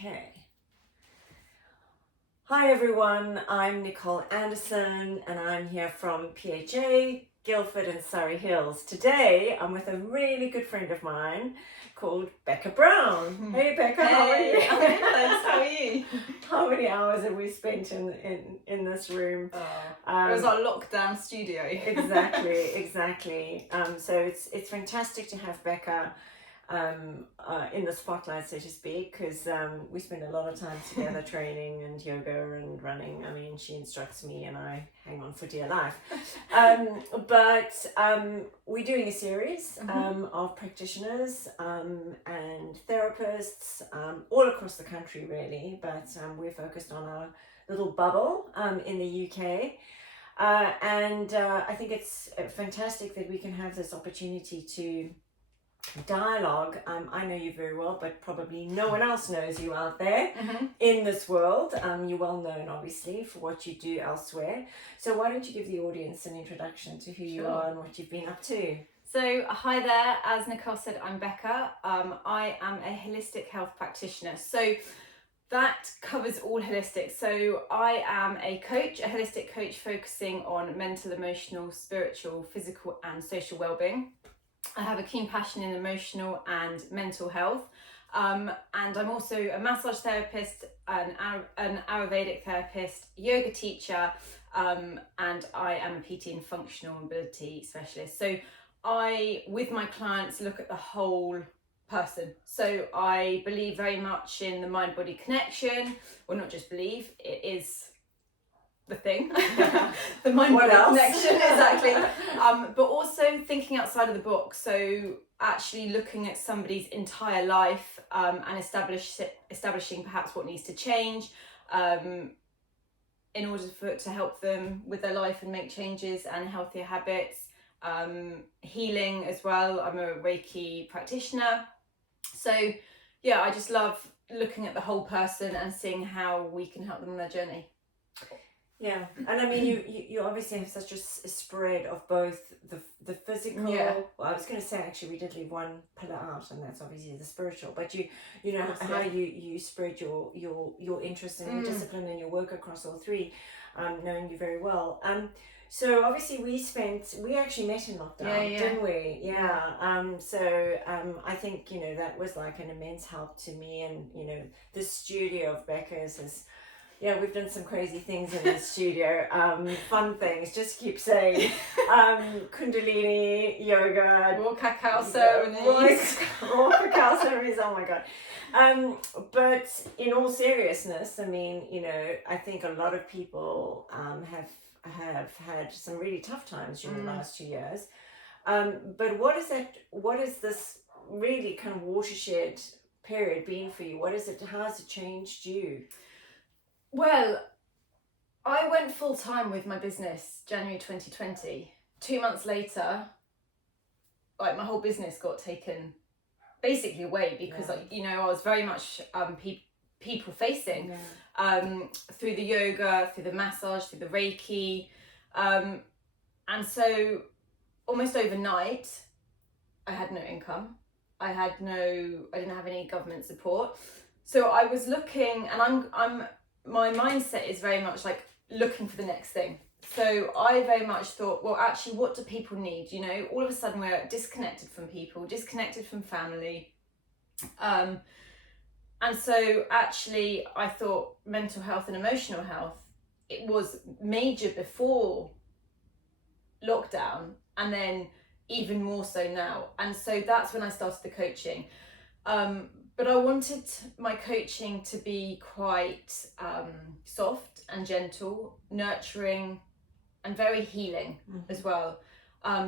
Okay. Hi everyone, I'm Nicole Anderson and I'm here from PHA, Guildford and Surrey Hills. Today I'm with a really good friend of mine called Becca Brown. Hey Becca, how are you? I'm good, thanks. How are you? How many hours have we spent in this room? It was our lockdown studio. Exactly. So it's fantastic to have Becca in the spotlight, so to speak, because we spend a lot of time together training and yoga and running. I mean, she instructs me and I hang on for dear life. But we're doing a series of practitioners and therapists all across the country, really, but we're focused on our little bubble in the UK. And I think it's fantastic that we can have this opportunity to dialogue. I know you very well, but probably no one else knows you out there in this world. You're well known, obviously, for what you do elsewhere. So why don't you give the audience an introduction to who you are and what you've been up to? So, hi there. As Nicole said, I'm Becca. I am a holistic health practitioner. So that covers all holistic. So I am a coach, a holistic coach focusing on mental, emotional, spiritual, physical and social well-being. I have a keen passion in emotional and mental health, and I'm also a massage therapist, an Ayurvedic therapist, yoga teacher, and I am a PT and functional mobility specialist. So I, with my clients, look at the whole person. So I believe very much in the mind-body connection, or not just believe, it is the thing. The mind-body connection, exactly. But also thinking outside of the box, so actually looking at somebody's entire life and establishing perhaps what needs to change in order to help them with their life and make changes and healthier habits. Healing as well. I'm a Reiki practitioner, so yeah, I just love looking at the whole person and seeing how we can help them on their journey. Yeah, and I mean, you obviously have such a spread of both the physical. Yeah. Well, I was going to say actually we did leave one pillar out, and that's obviously the spiritual. But you know how you spread your interest and your discipline and your work across all three, knowing you very well. So obviously we actually met in lockdown, didn't we? Yeah. So I think that was like an immense help to me, and the studio of Becca's is. Yeah, we've done some crazy things in the studio, fun things, just keep saying, Kundalini, yoga, raw cacao ceremonies, raw cacao ceremonies, oh my God. But in all seriousness, I mean, I think a lot of people have had some really tough times during the last 2 years. But what is this really kind of watershed period been for you? How has it changed you? Well, I went full time with my business January 2020. 2 months later, like my whole business got taken basically away because I was very much people facing through the yoga, through the massage, through the Reiki, and so almost overnight I had no income. I didn't have any government support. So I was looking, and my mindset is very much like looking for the next thing. So I very much thought, well, actually, what do people need? All of a sudden we're disconnected from people, disconnected from family. And so actually I thought mental health and emotional health, it was major before lockdown, and then even more so now. And so that's when I started the coaching. But I wanted my coaching to be quite soft and gentle, nurturing, and very healing as well.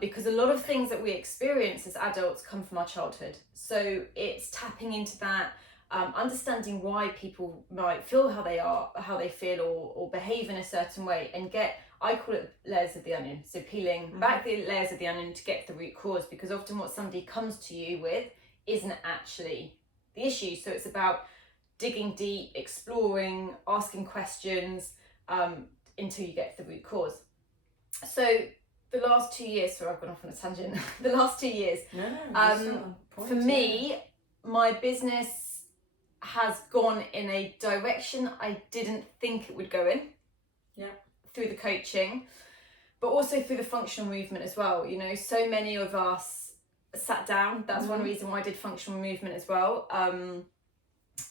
Because a lot of things that we experience as adults come from our childhood. So it's tapping into that, understanding why people might feel how they are, how they feel, or behave in a certain way, and I call it layers of the onion. So peeling back the layers of the onion to get the root cause, because often what somebody comes to you with isn't actually the issue. So it's about digging deep, exploring, asking questions until you get to the root cause. So the last 2 years, sorry, I've gone off on a tangent. The last 2 years, for me, my business has gone in a direction I didn't think it would go in. Yeah. Through the coaching, but also through the functional movement as well. You know, so many of us sat down. That's one reason why I did functional movement as well.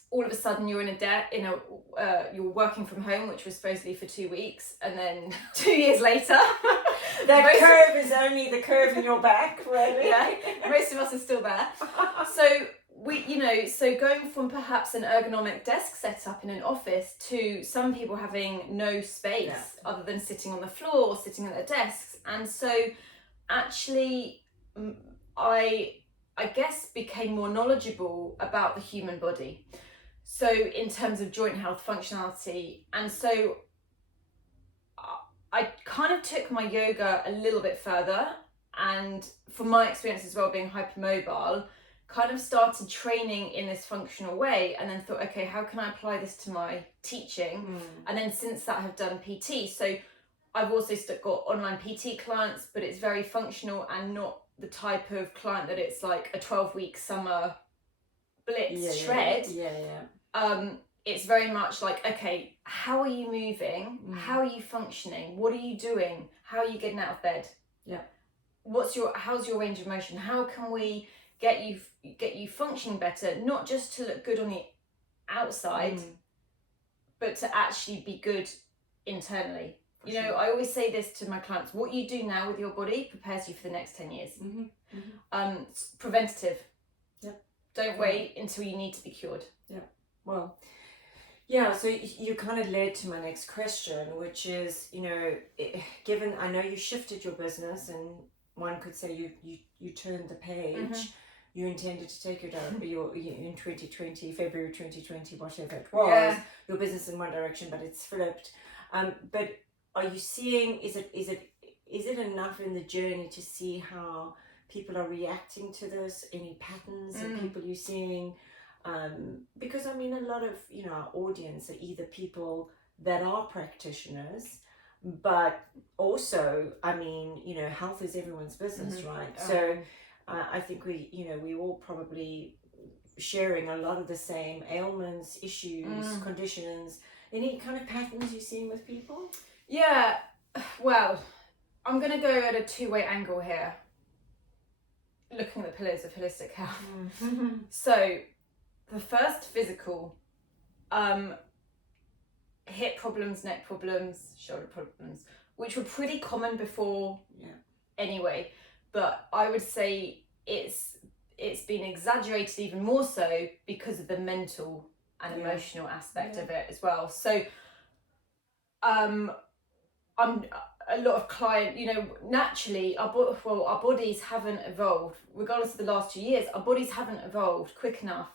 All of a sudden you're you're working from home, which was supposedly for 2 weeks, and then 2 years later that curve is only the curve in your back, really. Yeah, most of us are still there. So so going from perhaps an ergonomic desk setup in an office to some people having no space other than sitting on the floor or sitting at their desks, and so actually I guess became more knowledgeable about the human body, so in terms of joint health, functionality. And so I kind of took my yoga a little bit further, and from my experience as well, being hypermobile, kind of started training in this functional way, and then thought, okay, how can I apply this to my teaching? And then since that, I've done PT. So I've also got online PT clients, but it's very functional and not the type of client that it's like a 12-week summer blitz shred. It's very much like, okay, how are you moving? How are you functioning? What are you doing? How are you getting out of bed? Yeah. How's your range of motion? How can we get you functioning better, not just to look good on the outside, but to actually be good internally. I always say this to my clients: what you do now with your body prepares you for the next 10 years. It's preventative. Don't wait until you need to be cured. Well, yeah, so you kind of led to my next question, which is, given I know you shifted your business, and one could say you turned the page. You intended to take your in 2020, February 2020, whatever it was, your business in one direction, but it's flipped. But are you seeing, is it enough in the journey to see how people are reacting to this? Any patterns in people you're seeing? Because a lot of our audience are either people that are practitioners, but also health is everyone's business, right? So I think we all probably sharing a lot of the same ailments, issues, conditions. Any kind of patterns you're seeing with people? Yeah, well, I'm going to go at a two-way angle here, looking at the pillars of holistic health. So the first, physical, hip problems, neck problems, shoulder problems, which were pretty common before anyway, but I would say it's been exaggerated even more so because of the mental and emotional aspect of it as well. So I'm a lot of client, naturally our bodies haven't evolved, regardless of the last 2 years. Our bodies haven't evolved quick enough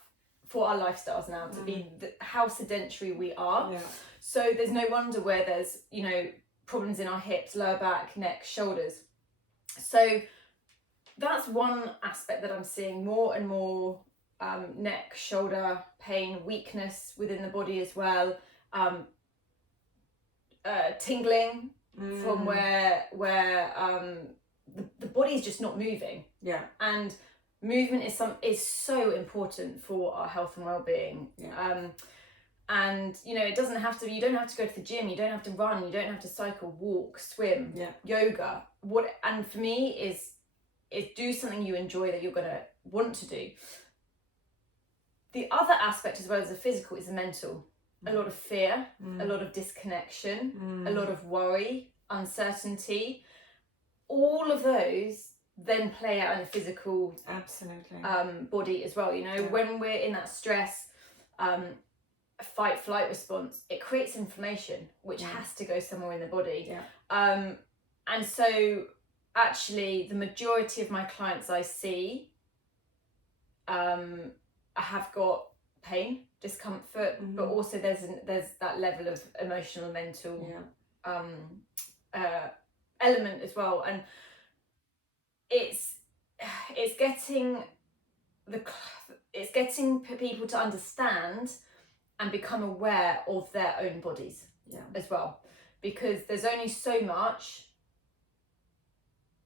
for our lifestyles now to be how sedentary we are. So there's no wonder where there's problems in our hips, lower back, neck, shoulders. So that's one aspect that I'm seeing more and more, neck, shoulder pain, weakness within the body as well, tingling from where the body's just not moving. And movement is so important for our health and well-being. And it doesn't have to be, you don't have to go to the gym, you don't have to run, you don't have to cycle, walk, swim, yoga. And for me is do something you enjoy that you're gonna want to do. The other aspect, as well as the physical, is the mental. A lot of fear, a lot of disconnection, a lot of worry, uncertainty. All of those then play out in the physical body as well. When we're in that stress, fight flight response, it creates inflammation, which has to go somewhere in the body. And so actually the majority of my clients I see have got pain, discomfort, but also there's that level of emotional and mental element as well. And it's getting people to understand and become aware of their own bodies as well, because there's only so much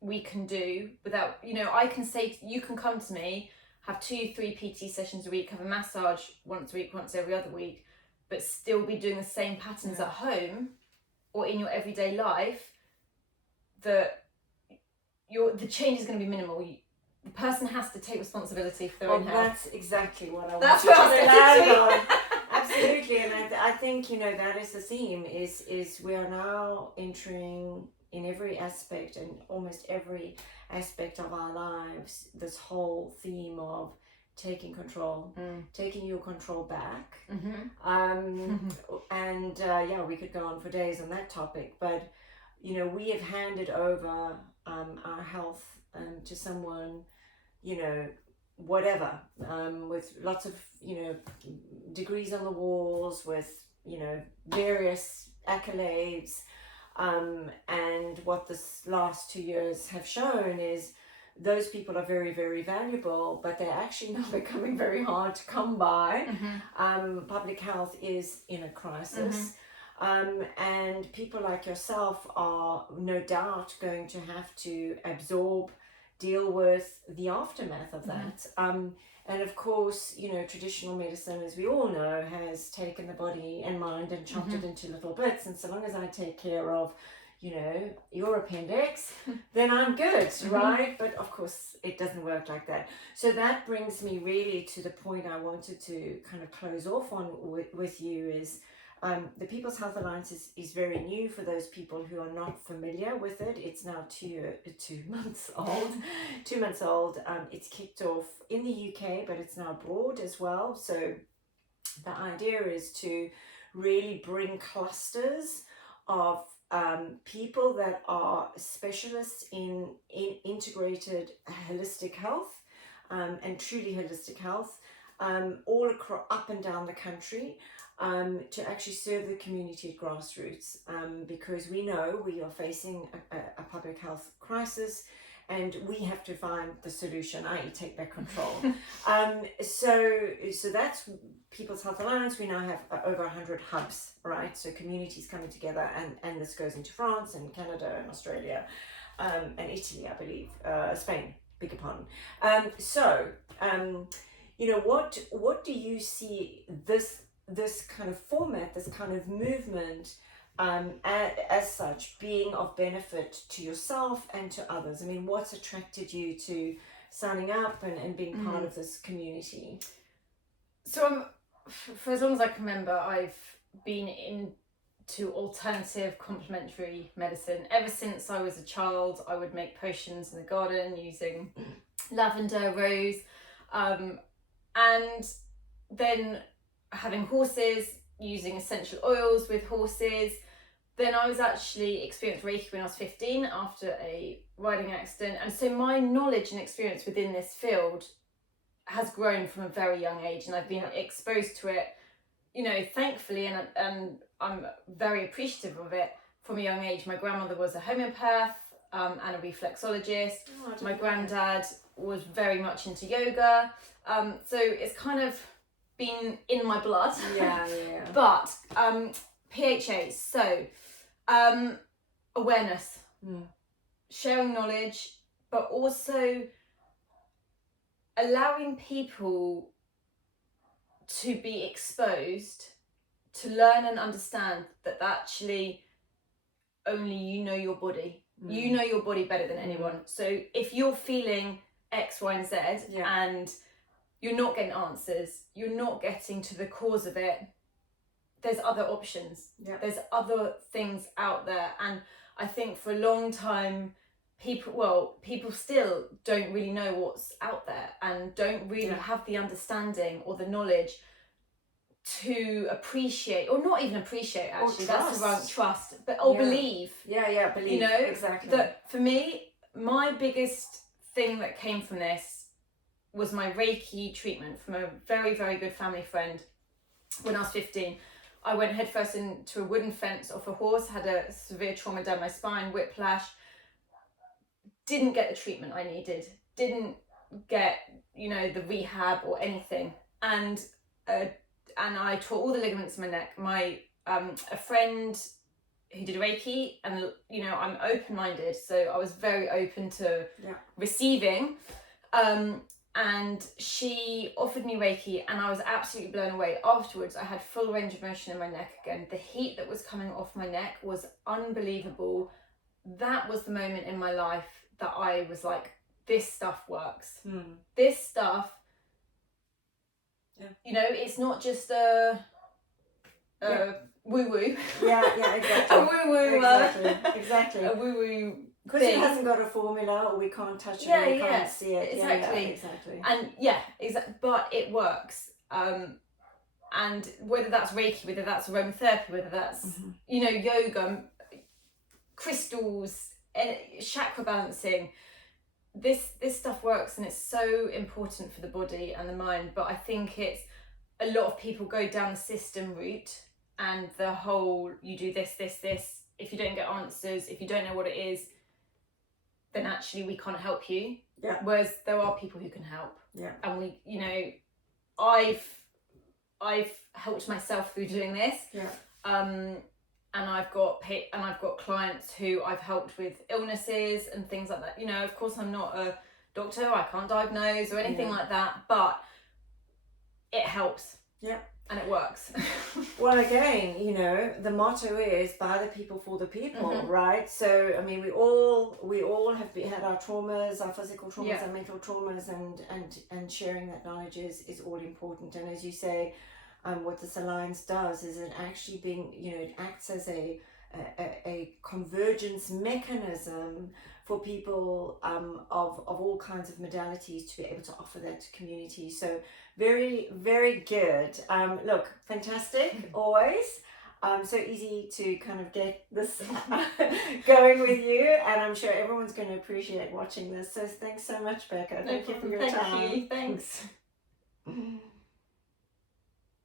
we can do without, I can say, you can come to me, have 2-3 PT sessions a week, have a massage once a week, once every other week, but still be doing the same patterns at home or in your everyday life, that the change is going to be minimal. The person has to take responsibility for their own health. That's exactly what I That's wanted what to I was land on. Absolutely, and I think, you know, that is the theme, is we are now entering in every aspect and almost every aspect of our lives this whole theme of taking control, taking your control back. And yeah, we could go on for days on that topic, but you know, we have handed over our health to someone, you know, whatever, with lots of, you know, degrees on the walls, with, you know, various accolades, and what this last 2 years have shown is those people are very, very valuable, but they're actually now becoming very hard to come by. Public health is in a crisis. And people like yourself are no doubt going to have to absorb, deal with the aftermath of that. And of course, you know, traditional medicine, as we all know, has taken the body and mind and chopped it into little bits. And so long as I take care of, you know, your appendix, then I'm good, right? But of course, it doesn't work like that. So that brings me really to the point I wanted to kind of close off on with you is, the People's Health Alliance is very new for those people who are not familiar with it. It's now 2 months old. 2 months old. It's kicked off in the UK, but it's now abroad as well. So the idea is to really bring clusters of people that are specialists in integrated holistic health, and truly holistic health, all across, up and down the country, to actually serve the community at grassroots, because we know we are facing a public health crisis, and we have to find the solution, i.e. take back control. So that's People's Health Alliance. We now have over 100 hubs, right? So communities coming together, and this goes into France and Canada and Australia, and Italy, I believe, Spain, beg your pardon. You know, what do you see this kind of format, this kind of movement, as such, being of benefit to yourself and to others? I mean, what's attracted you to signing up and being part of this community? So for as long as I can remember, I've been into alternative complementary medicine. Ever since I was a child, I would make potions in the garden using lavender, rose, and then having horses, using essential oils with horses. Then I was actually experienced Reiki when I was 15 after a riding accident. And so my knowledge and experience within this field has grown from a very young age, and I've been exposed to it, you know, thankfully, and I'm very appreciative of it from a young age. My grandmother was a homeopath and a reflexologist. My granddad was very much into yoga. So it's kind of been in my blood. Yeah. But PHA, so awareness, sharing knowledge, but also allowing people to be exposed to learn and understand that actually only you know your body. You know your body better than anyone. So if you're feeling X, Y, and Z, and you're not getting answers, you're not getting to the cause of it, there's other options. There's other things out there. And I think for a long time, people still don't really know what's out there, and don't really have the understanding or the knowledge to appreciate, or not even appreciate, actually, that's the wrong, trust, but believe. Believe, you know, exactly. That for me, my biggest thing that came from this was my Reiki treatment from a very, very good family friend. When I was 15, I went headfirst into a wooden fence off a horse, had a severe trauma down my spine, whiplash, didn't get the treatment I needed, didn't get, you know, the rehab or anything, and I tore all the ligaments in my neck. My a friend who did Reiki, and you know, I'm open-minded, so I was very open to receiving, and she offered me Reiki, and I was absolutely blown away. Afterwards, I had full range of motion in my neck again. The heat that was coming off my neck was unbelievable. That was the moment in my life that I was like, this stuff works. This stuff, you know, it's not just a woo-woo. Yeah, exactly. A woo-woo. Exactly. A woo-woo. Because it hasn't got a formula, or we can't touch it, or we can't see it. Exactly. Exactly. And but it works. And whether that's Reiki, whether that's aromatherapy, whether that's you know, yoga, crystals, chakra balancing, this stuff works, and it's so important for the body and the mind. But I think it's a lot of people go down the system route, and the whole, you do this. If you don't get answers, if you don't know what it is, then actually we can't help you. Yeah. Whereas there are people who can help. Yeah. And we, you know, I've helped myself through doing this. Yeah. And I've got clients who I've helped with illnesses and things like that. You know, of course I'm not a doctor, I can't diagnose or anything like that, but it helps. Yeah. And it works. Well, again, you know, the motto is by the people for the people, right? So, I mean, we all have had our traumas, our physical traumas, our mental traumas, and sharing that knowledge is all important. And as you say, what this alliance does is it actually it acts as a convergence mechanism for people of all kinds of modalities to be able to offer that to community. So very, very good. Look, fantastic, always. So easy to kind of get this going with you, and I'm sure everyone's going to appreciate watching this. So thanks so much, Becca. Thank you for your time. Thanks.